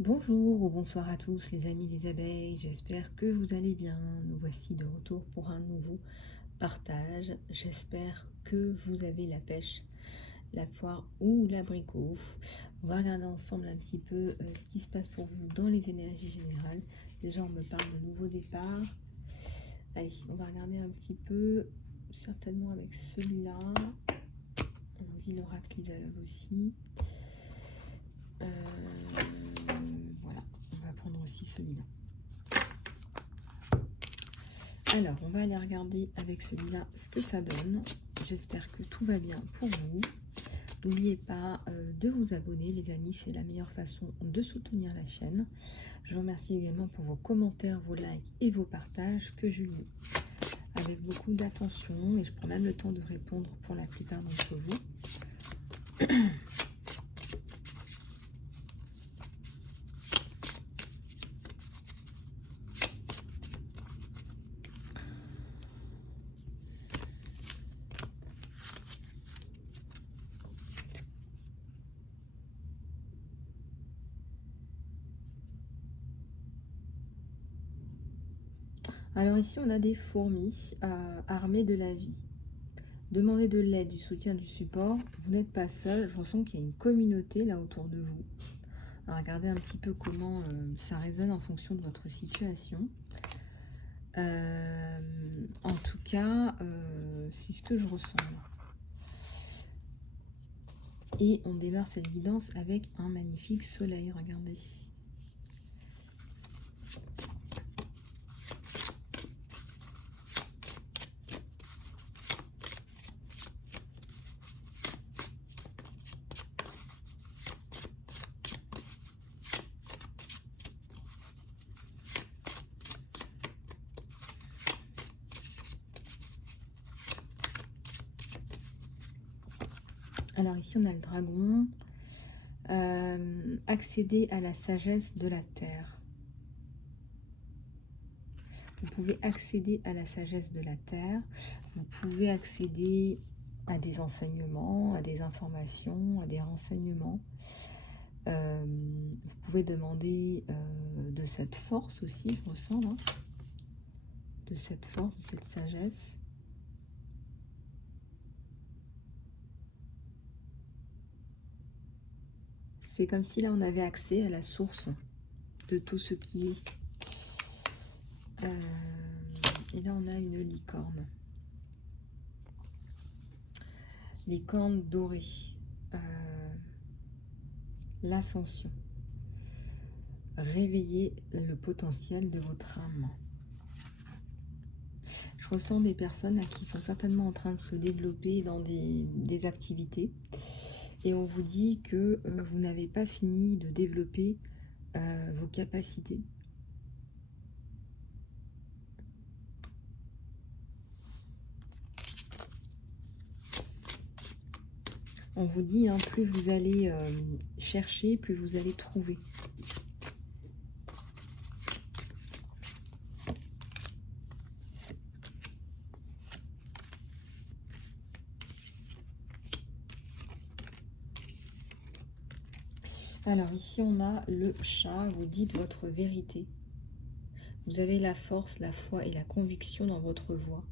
Bonjour ou bonsoir à tous les amis les abeilles, j'espère que vous allez bien. Nous voici de retour pour un nouveau partage. J'espère que vous avez la pêche, la poire ou l'abricot. On va regarder ensemble un petit peu ce qui se passe pour vous dans les énergies générales. Déjà on me parle de nouveau départ. Allez, on va regarder un petit peu, certainement avec celui-là. On dit l'oracle Isalov aussi. Voilà, on va prendre aussi celui-là. Alors, on va aller regarder avec celui-là ce que ça donne. J'espère que tout va bien pour vous. N'oubliez pas de vous abonner, les amis. C'est la meilleure façon de soutenir la chaîne. Je vous remercie également pour vos commentaires, vos likes et vos partages que je lis avec beaucoup d'attention. Et je prends même le temps de répondre pour la plupart d'entre vous. Alors ici, on a des fourmis armées de la vie. Demandez de l'aide, du soutien, du support. Vous n'êtes pas seul. Je ressens qu'il y a une communauté là autour de vous. Alors, regardez un petit peu comment ça résonne en fonction de votre situation. En tout cas, c'est ce que je ressens là. Et on démarre cette guidance avec un magnifique soleil. Regardez. Alors ici, on a le dragon. Accéder à la sagesse de la terre. Vous pouvez accéder à la sagesse de la terre. Vous pouvez accéder à des enseignements, à des informations, à des renseignements. Vous pouvez demander de cette force aussi, je ressens là. De cette force, de cette sagesse. C'est comme si là on avait accès à la source de tout ce qui est. Et là on a une licorne. Licorne dorée. L'ascension. Réveillez le potentiel de votre âme. Je ressens des personnes qui sont certainement en train de se développer dans des activités. Et on vous dit que vous n'avez pas fini de développer vos capacités. On vous dit, plus vous allez chercher, plus vous allez trouver. Alors ici, on a le chat. Vous dites votre vérité. Vous avez la force, la foi et la conviction dans votre voix.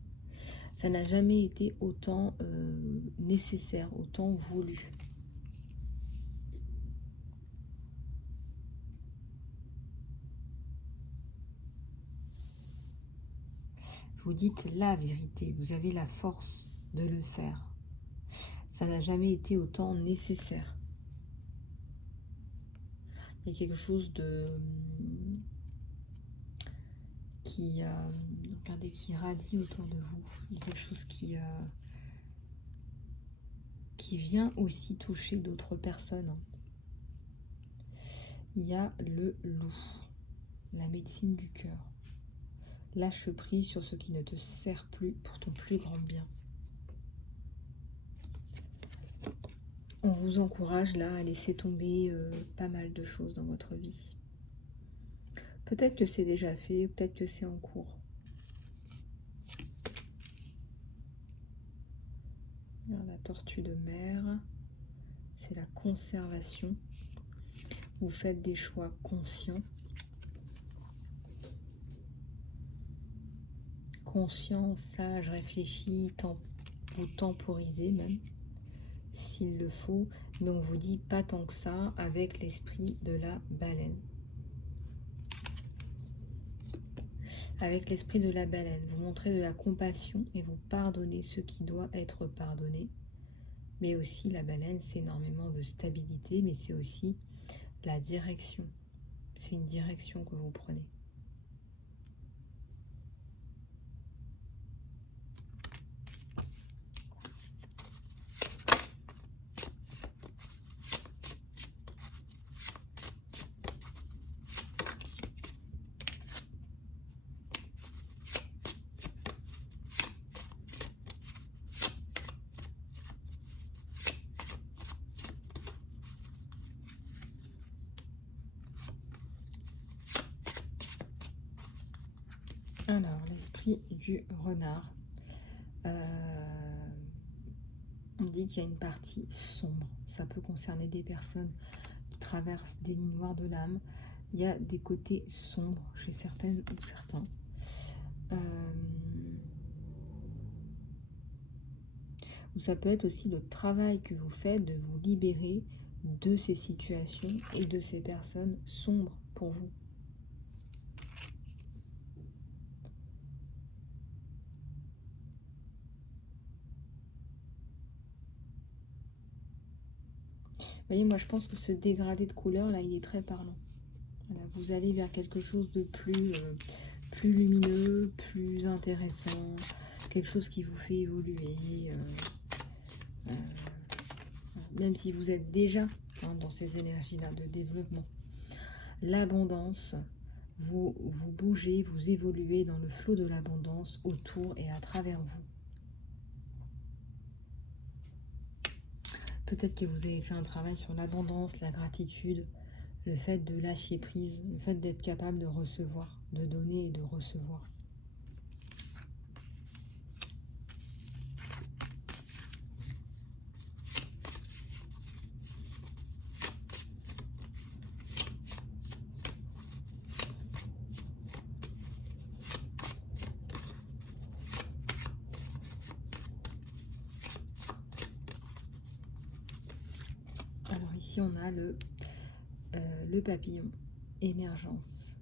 Ça n'a jamais été autant nécessaire, autant voulu. Vous dites la vérité, vous avez la force de le faire. Ça n'a jamais été autant nécessaire. Il y a quelque chose de regardez, qui radie autour de vous. Il y a quelque chose qui vient aussi toucher d'autres personnes. Il y a le loup, la médecine du cœur. Lâche prise sur ce qui ne te sert plus pour ton plus grand bien. On vous encourage là à laisser tomber pas mal de choses dans votre vie. Peut-être que c'est déjà fait, peut-être que c'est en cours. Alors, la tortue de mer, c'est la conservation. Vous faites des choix conscients. Conscient, sage, réfléchi, vous temporisez même, s'il le faut. Mais on vous dit pas tant que ça avec l'esprit de la baleine. Avec l'esprit de la baleine, vous montrez de la compassion et vous pardonnez ce qui doit être pardonné. Mais aussi, la baleine, c'est énormément de stabilité, mais c'est aussi la direction. C'est une direction que vous prenez. Alors, l'esprit du renard. On dit qu'il y a une partie sombre. Ça peut concerner des personnes qui traversent des nuits noires de l'âme. Il y a des côtés sombres chez certaines ou certains. Ou ça peut être aussi le travail que vous faites de vous libérer de ces situations et de ces personnes sombres pour vous. Vous voyez, moi je pense que ce dégradé de couleur là, il est très parlant. Voilà, vous allez vers quelque chose de plus lumineux, plus intéressant, quelque chose qui vous fait évoluer. Même si vous êtes déjà dans ces énergies-là de développement. L'abondance, vous bougez, vous évoluez dans le flot de l'abondance autour et à travers vous. Peut-être que vous avez fait un travail sur l'abondance, la gratitude, le fait de lâcher prise, le fait d'être capable de recevoir, de donner et de recevoir. Alors ici on a le papillon, émergence.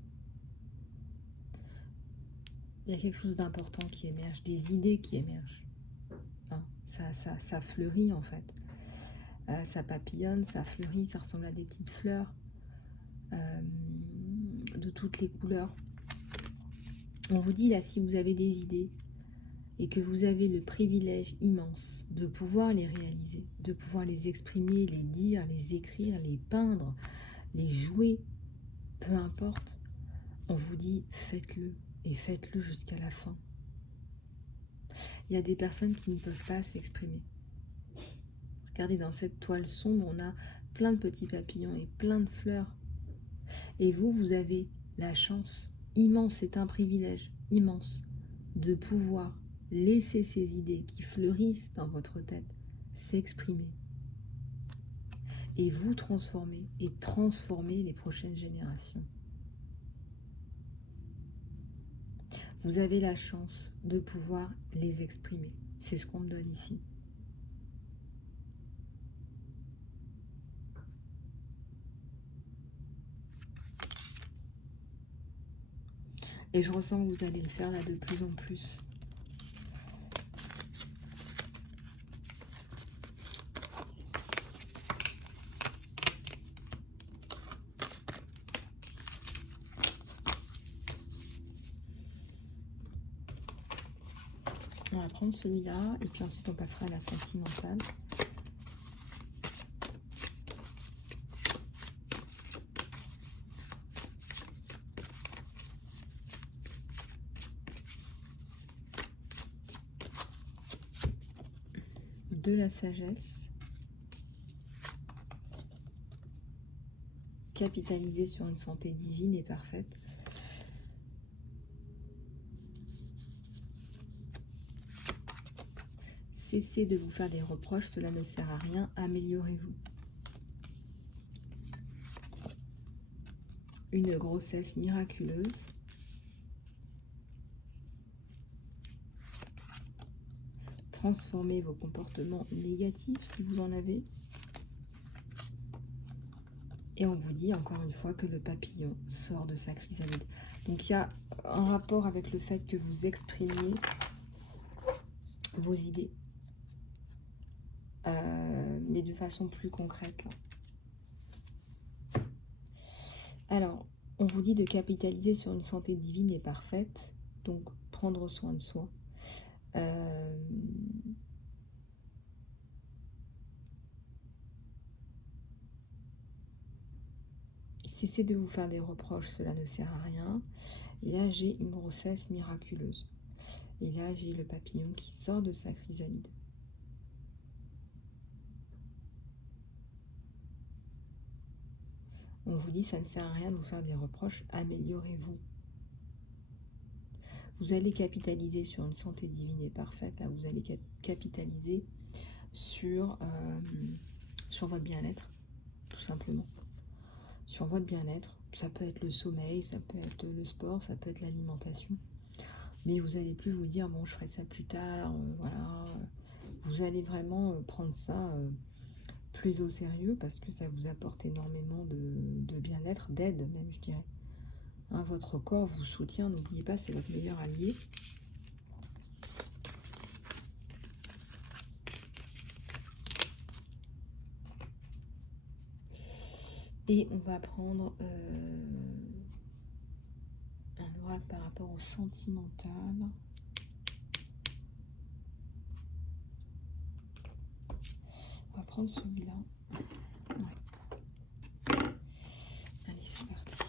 Il y a quelque chose d'important qui émerge, des idées qui émergent. Hein, ça fleurit en fait. Ça papillonne, ça fleurit, ça ressemble à des petites fleurs de toutes les couleurs. On vous dit là, si vous avez des idées et que vous avez le privilège immense de pouvoir les réaliser, de pouvoir les exprimer, les dire, les écrire, les peindre, les jouer, peu importe, on vous dit faites-le et faites-le jusqu'à la fin. Il y a des personnes qui ne peuvent pas s'exprimer. Regardez, dans cette toile sombre, on a plein de petits papillons et plein de fleurs. Et vous avez la chance immense, c'est un privilège immense, de pouvoir laisser ces idées qui fleurissent dans votre tête s'exprimer. Et vous transformer et transformer les prochaines générations. Vous avez la chance de pouvoir les exprimer. C'est ce qu'on me donne ici. Et je ressens que vous allez le faire là de plus en plus. On va prendre celui-là et puis ensuite on passera à la sentimentale. De la sagesse. Capitaliser sur une santé divine et parfaite. Cessez de vous faire des reproches, cela ne sert à rien, améliorez-vous. une grossesse miraculeuse. Transformez vos comportements négatifs si vous en avez. Et on vous dit encore une fois que le papillon sort de sa chrysalide. Donc il y a un rapport avec le fait que vous exprimiez vos idées. Mais de façon plus concrète. Là. Alors, on vous dit de capitaliser sur une santé divine et parfaite. Donc, prendre soin de soi. Cessez de vous faire des reproches, cela ne sert à rien. Et là, j'ai une grossesse miraculeuse. Et là, j'ai le papillon qui sort de sa chrysalide. On vous dit, ça ne sert à rien de vous faire des reproches, améliorez-vous. Vous allez capitaliser sur une santé divine et parfaite. Là, vous allez capitaliser sur votre bien-être, tout simplement. Sur votre bien-être. Ça peut être le sommeil, ça peut être le sport, ça peut être l'alimentation. Mais vous n'allez plus vous dire, bon, je ferai ça plus tard, voilà. Vous allez vraiment prendre ça plus au sérieux parce que ça vous apporte énormément de bien-être, d'aide même, je dirais. Hein, votre corps vous soutient, n'oubliez pas, c'est votre meilleur allié. Et on va prendre un oracle par rapport au sentimental. On va prendre celui-là. Ouais. Allez, c'est parti.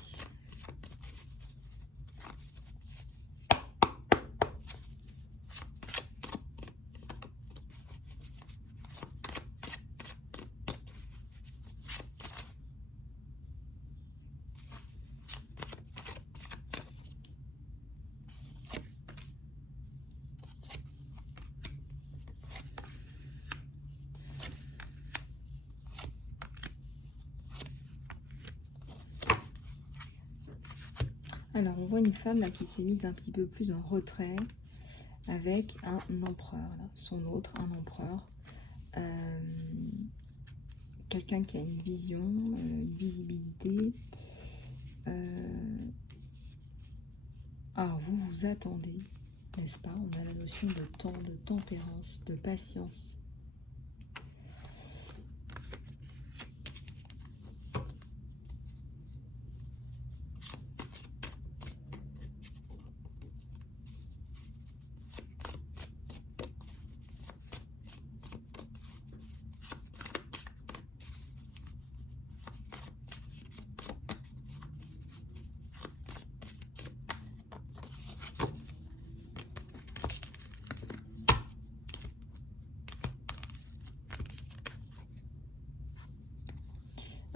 Alors, on voit une femme là qui s'est mise un petit peu plus en retrait avec un empereur, là, son autre, un empereur. Quelqu'un qui a une vision, une visibilité. Alors, vous vous attendez, n'est-ce pas? On a la notion de temps, de tempérance, de patience.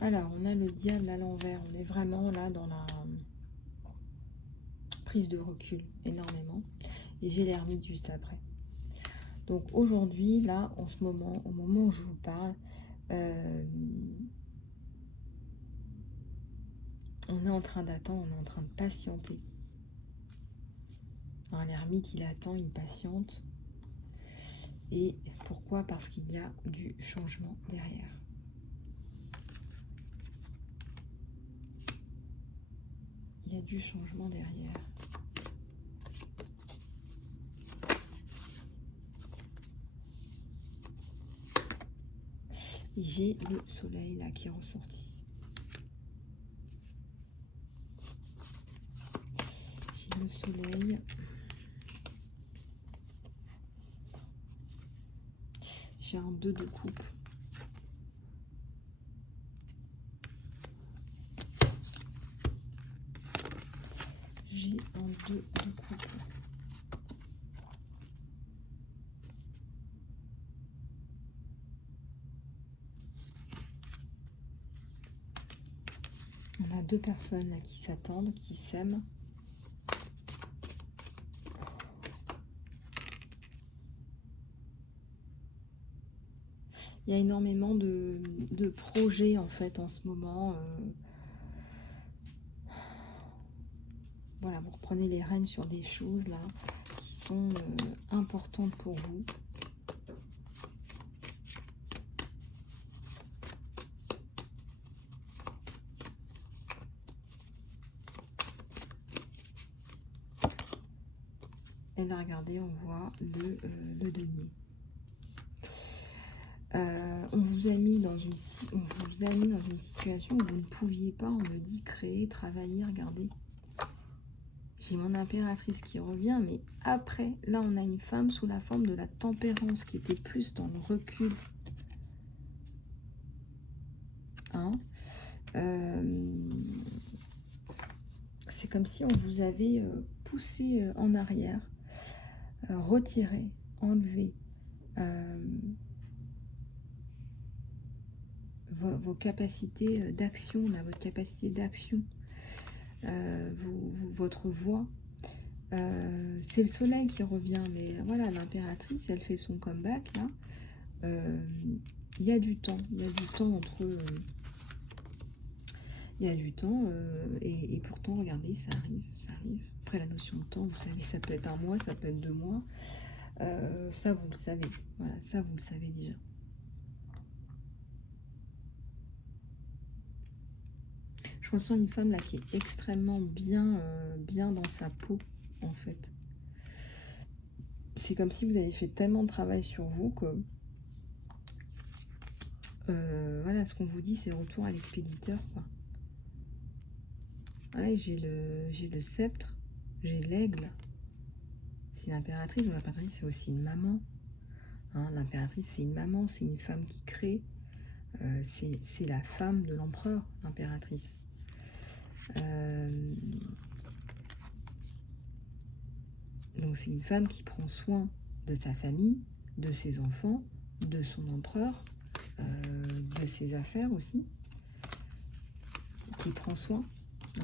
Alors, on a le diable à l'envers. On est vraiment là dans la prise de recul, énormément. Et j'ai l'ermite juste après. Donc, aujourd'hui, là, en ce moment, au moment où je vous parle, on est en train d'attendre, on est en train de patienter. L'ermite, il attend, il patiente. Et pourquoi? Parce qu'il y a du changement derrière. Il y a du changement derrière. Et j'ai le soleil là qui est ressorti. J'ai le soleil. J'ai un 2 de coupe. J'ai un 2 de coupe. On a 2 personnes là qui s'attendent, qui s'aiment. Il y a énormément de projets en fait en ce moment. voilà, vous reprenez les rênes sur des choses là qui sont importantes pour vous. Et là, regardez, on voit le denier. On vous a mis dans une situation où vous ne pouviez pas, on me dit, créer, travailler, regardez. J'ai mon impératrice qui revient, mais après, là, on a une femme sous la forme de la tempérance qui était plus dans le recul. Hein, c'est comme si on vous avait poussé en arrière, retiré, enlevé vos capacités d'action, votre capacité d'action, votre voix. C'est le soleil qui revient, mais voilà, l'impératrice, elle fait son comeback là. Il y a du temps, entre... il y a du temps, et pourtant, regardez, ça arrive, ça arrive. Après, la notion de temps, vous savez, ça peut être un mois, ça peut être 2 mois. Ça, vous le savez. Voilà, ça, vous le savez déjà. Je ressens une femme là qui est extrêmement bien, bien dans sa peau, en fait. C'est comme si vous avez fait tellement de travail sur vous que... voilà, ce qu'on vous dit, c'est retour à l'expéditeur, quoi. Ouais, j'ai le sceptre, j'ai l'aigle. C'est l'impératrice. L'impératrice, c'est aussi une maman. Hein, l'impératrice, c'est une maman, c'est une femme qui crée. C'est la femme de l'empereur, l'impératrice. Donc, c'est une femme qui prend soin de sa famille, de ses enfants, de son empereur, de ses affaires aussi. Qui prend soin.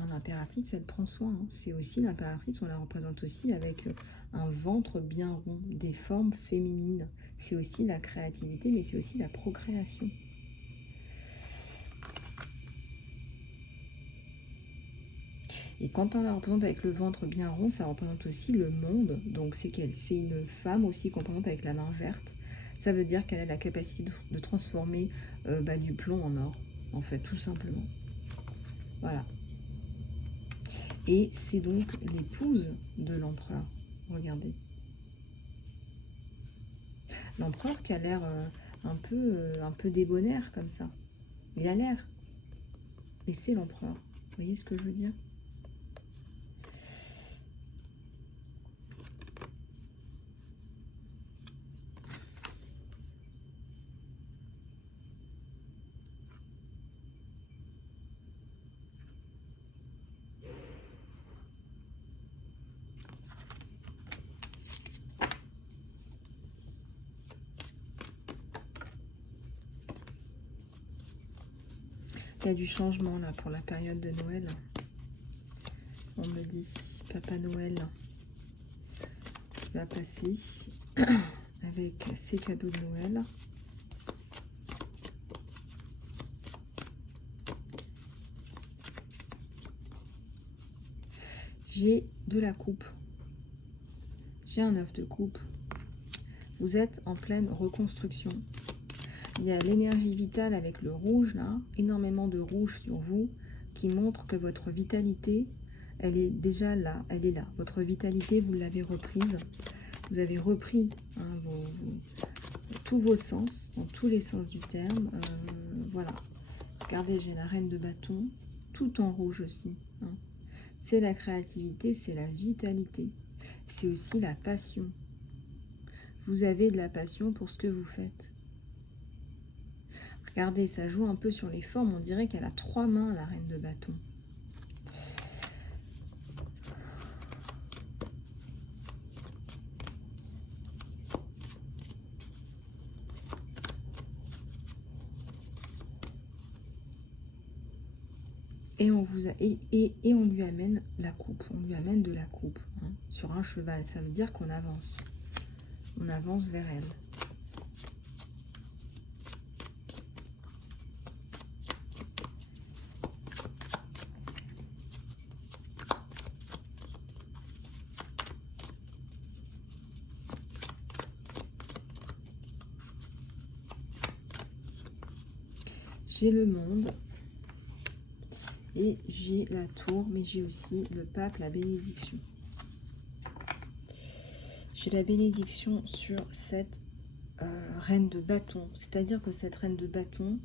L'impératrice, elle prend soin. Hein. C'est aussi l'impératrice, on la représente aussi avec un ventre bien rond, des formes féminines. C'est aussi la créativité, mais c'est aussi la procréation. Et quand on la représente avec le ventre bien rond, ça représente aussi le monde. Donc c'est qu'elle, c'est une femme aussi qu'on représente avec la main verte. Ça veut dire qu'elle a la capacité de transformer du plomb en or, en fait, tout simplement. Voilà. Et c'est donc l'épouse de l'empereur. Regardez. L'empereur qui a l'air un peu débonnaire comme ça. Il a l'air. Mais c'est l'empereur. Vous voyez ce que je veux dire? Il y a du changement là pour la période de Noël. On me dit Papa Noël qui va passer avec ses cadeaux de Noël. J'ai de la coupe. J'ai un œuf de coupe. Vous êtes en pleine reconstruction. Il y a l'énergie vitale avec le rouge, là, énormément de rouge sur vous, qui montre que votre vitalité, elle est déjà là, elle est là. Votre vitalité, vous l'avez reprise. Vous avez repris tous vos sens, dans tous les sens du terme. Voilà. Regardez, j'ai la reine de bâton, tout en rouge aussi. Hein. C'est la créativité, c'est la vitalité. C'est aussi la passion. Vous avez de la passion pour ce que vous faites. Regardez, ça joue un peu sur les formes. On dirait qu'elle a 3 mains, la reine de bâton. Et on lui amène la coupe. On lui amène de la coupe hein, sur un cheval. Ça veut dire qu'on avance. On avance vers elle. j'ai le monde et j'ai la tour, mais j'ai aussi le pape, la bénédiction. J'ai la bénédiction sur cette reine de bâton, c'est-à-dire que cette reine de bâton,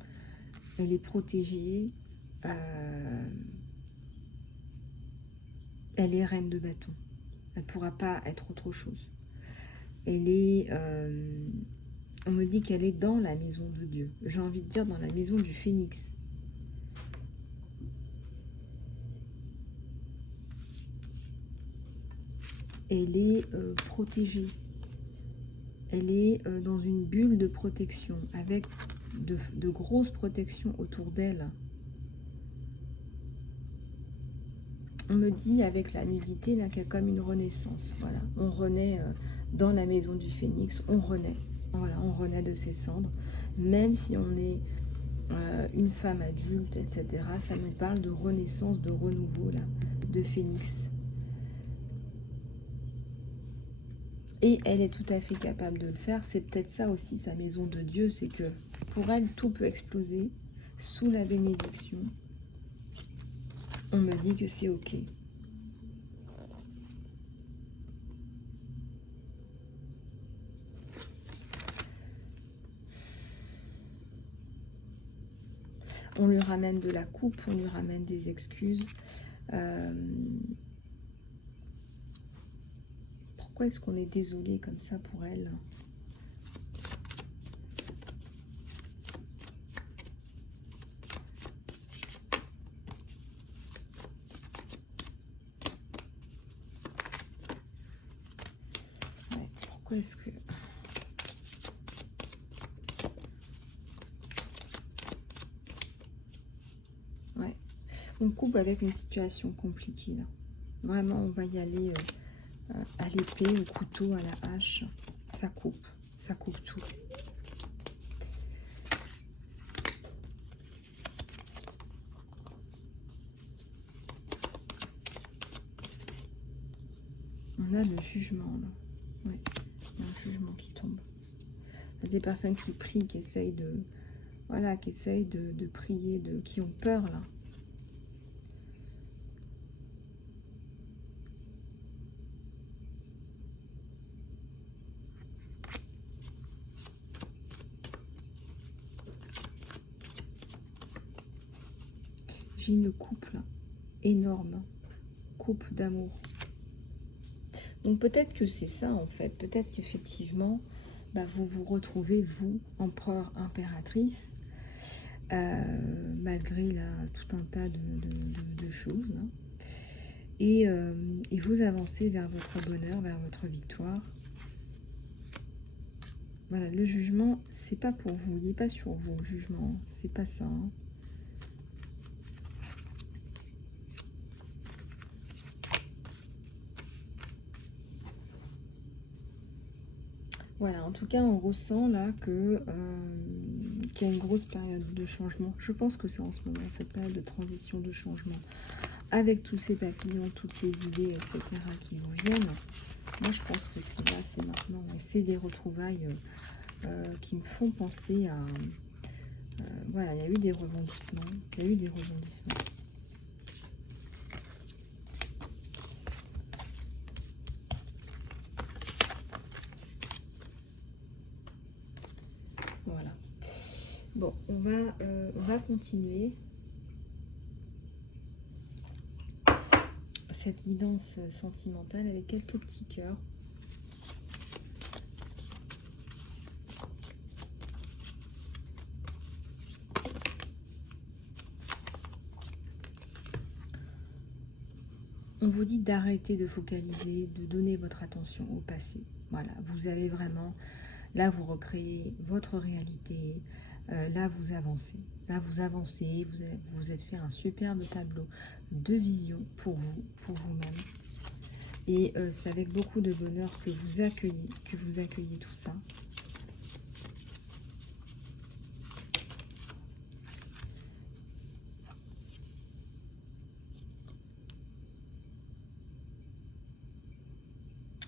elle est protégée, elle est reine de bâton, elle ne pourra pas être autre chose. Elle est, on me dit qu'elle est dans la maison de Dieu, j'ai envie de dire dans la maison du phénix. Elle est protégée. Elle est dans une bulle de protection, avec de grosses protections autour d'elle. On me dit avec la nudité là qu'il y a comme une renaissance. Voilà, on renaît dans la maison du phénix, on renaît. Voilà, on renaît de ses cendres, même si on est une femme adulte, etc. Ça nous parle de renaissance, de renouveau là, de phénix. Et elle est tout à fait capable de le faire. C'est peut-être ça aussi, sa maison de Dieu, c'est que pour elle, tout peut exploser sous la bénédiction. On me dit que c'est OK. On lui ramène de la coupe, on lui ramène des excuses. Pourquoi est-ce qu'on est désolé comme ça pour elle ? Ouais, pourquoi est-ce que... Ouais, on coupe avec une situation compliquée là. Vraiment, on va y aller à l'épée, au couteau, à la hache. Ça coupe tout. On a le jugement là. Ouais, il y a un jugement qui tombe. Il y a des personnes qui prient, qui essayent de... Voilà, qui essayent de prier, qui ont peur là. J'ai une coupe là, énorme, coupe d'amour. Donc peut-être que c'est ça en fait, peut-être qu'effectivement, vous vous retrouvez, vous, empereur, impératrice, malgré là, tout un tas de choses. Là. Et vous avancez vers votre bonheur, vers votre victoire. Voilà, le jugement, c'est pas pour vous, il n'est pas sur vous, le jugement, c'est pas ça. Hein. Voilà, en tout cas, on ressent là que qu'il y a une grosse période de changement. Je pense que c'est en ce moment, cette période de transition, de changement. Avec tous ces papillons, toutes ces idées, etc. qui vous viennent. Moi, je pense que c'est là, c'est maintenant. C'est des retrouvailles qui me font penser à... voilà, il y a eu des rebondissements. Il y a eu des rebondissements. Voilà. Bon, on va continuer cette guidance sentimentale avec quelques petits cœurs. On vous dit d'arrêter de focaliser, de donner votre attention au passé. Voilà, vous avez vraiment... Là, vous recréez votre réalité. Là, vous avancez. Là, vous avancez. Vous êtes fait un superbe tableau de vision pour vous, pour vous-même. Et c'est avec beaucoup de bonheur que vous accueillez tout ça.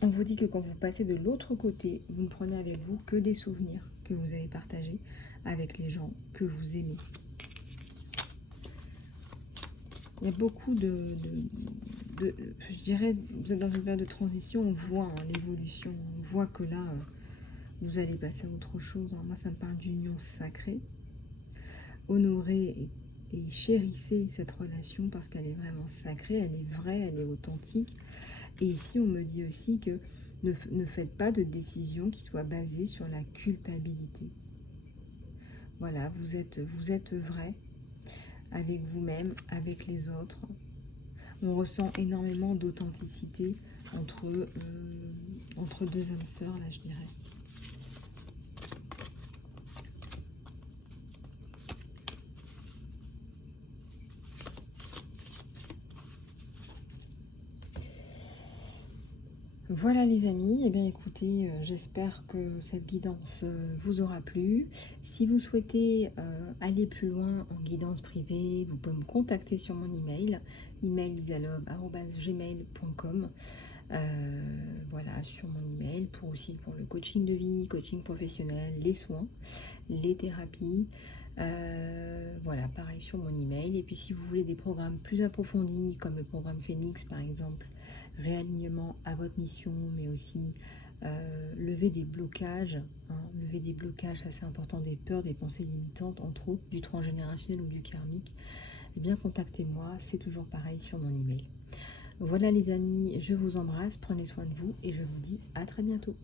On vous dit que quand vous passez de l'autre côté, vous ne prenez avec vous que des souvenirs que vous avez partagés avec les gens que vous aimez. Il y a beaucoup je dirais, vous êtes dans une période de transition, on voit hein, l'évolution, on voit que là, vous allez passer à autre chose. Alors moi, ça me parle d'union sacrée. Honorez et chérissez cette relation parce qu'elle est vraiment sacrée, elle est vraie, elle est authentique. Et ici, on me dit aussi que ne faites pas de décision qui soit basée sur la culpabilité. Voilà, vous êtes vrai avec vous-même, avec les autres. On ressent énormément d'authenticité entre deux âmes sœurs, là, je dirais. Voilà les amis, eh bien écoutez, j'espère que cette guidance vous aura plu. Si vous souhaitez aller plus loin en guidance privée, vous pouvez me contacter sur mon email, email.lisalove@gmail.com. Voilà, sur mon email, pour le coaching de vie, coaching professionnel, les soins, les thérapies. Voilà, pareil sur mon email. Et puis si vous voulez des programmes plus approfondis, comme le programme Phoenix par exemple, réalignement à votre mission, mais aussi lever des blocages, hein, lever des blocages, ça c'est important, des peurs, des pensées limitantes, entre autres du transgénérationnel ou du karmique, eh bien contactez-moi, c'est toujours pareil sur mon email. Voilà les amis, je vous embrasse, prenez soin de vous et je vous dis à très bientôt.